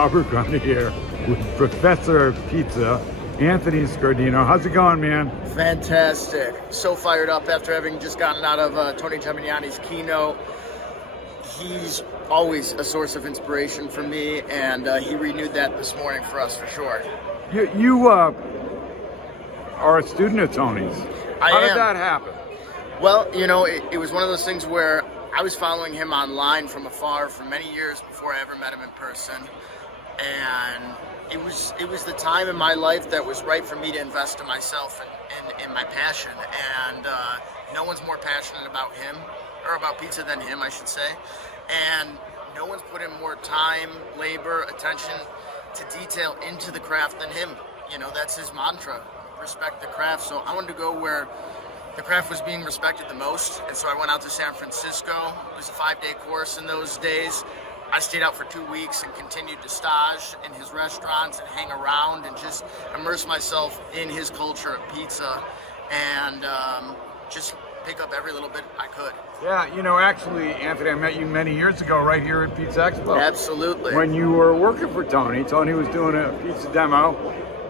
Albert Gunn here with Professor of Pizza, Anthony Scardino. How's it going, man? Fantastic. So fired up after having just gotten out of Tony Gemignani's Keynote. He's always a source of inspiration for me, and he renewed that this morning for us, for sure. You are a student of Tony's. How did that happen? Well, you know, it was one of those things where I was following him online from afar for many years before I ever met him in person, and it was the time in my life that was right for me to invest in myself and in my passion, and no one's more passionate about him, or about pizza than him, I should say, and no one's put in more time, labor, attention to detail into the craft than him. You know, that's his mantra, respect the craft. So I wanted to go where the craft was being respected the most, and so I went out to San Francisco. It was a 5-day course in those days. I stayed out for 2 weeks and continued to stage in his restaurants and hang around and just immerse myself in his culture of pizza and just pick up every little bit I could. Yeah, you know, actually, Anthony, I met you many years ago right here at Pizza Expo. Absolutely. When you were working for Tony. Tony was doing a pizza demo,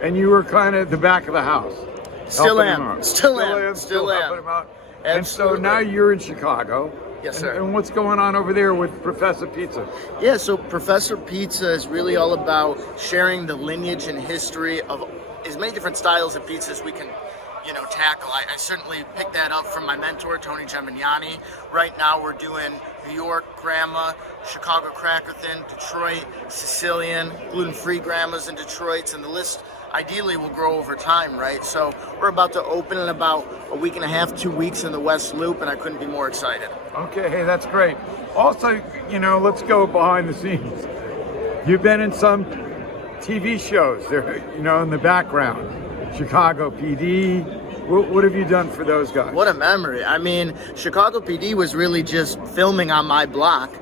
and you were kind of at the back of the house. Still am. Still am. Helping him out. Absolutely. And so now you're in Chicago. Yes, sir. And what's going on over there with Professor Pizza? Yeah, so Professor Pizza is really all about sharing the lineage and history of as many different styles of pizza as we can, you know, tackle. I certainly picked that up from my mentor, Tony Gemignani. Right now we're doing New York grandma, Chicago cracker thin, Detroit, Sicilian, gluten-free grandmas in Detroit, and the list ideally will grow over time, right? So we're about to open in about a week and a half, 2 weeks in the West Loop, and I couldn't be more excited. Okay, hey, that's great. Also, you know, let's go behind the scenes. You've been in some TV shows there, you know, in the background. Chicago PD. What have you done for those guys? What a memory. I mean, Chicago PD was really just filming on my block,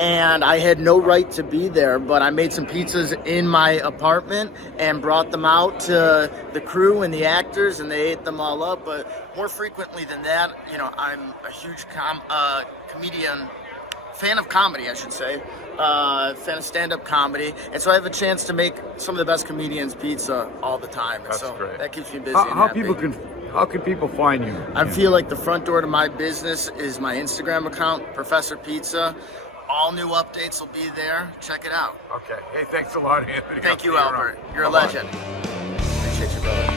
and I had no right to be there, but I made some pizzas in my apartment and brought them out to the crew and the actors, and they ate them all up. But more frequently than that, you know, I'm a huge comedian, fan of comedy, I should say, fan of stand-up comedy, and so I have a chance to make some of the best comedians pizza all the time. That's so great. That keeps me busy. How can people find you? I feel like the front door to my business is my Instagram account, Professor Pizza. All new updates will be there. Check it out. Okay. Hey, thanks a lot, Anthony. Thank you, Albert. You're a legend. Appreciate you, brother.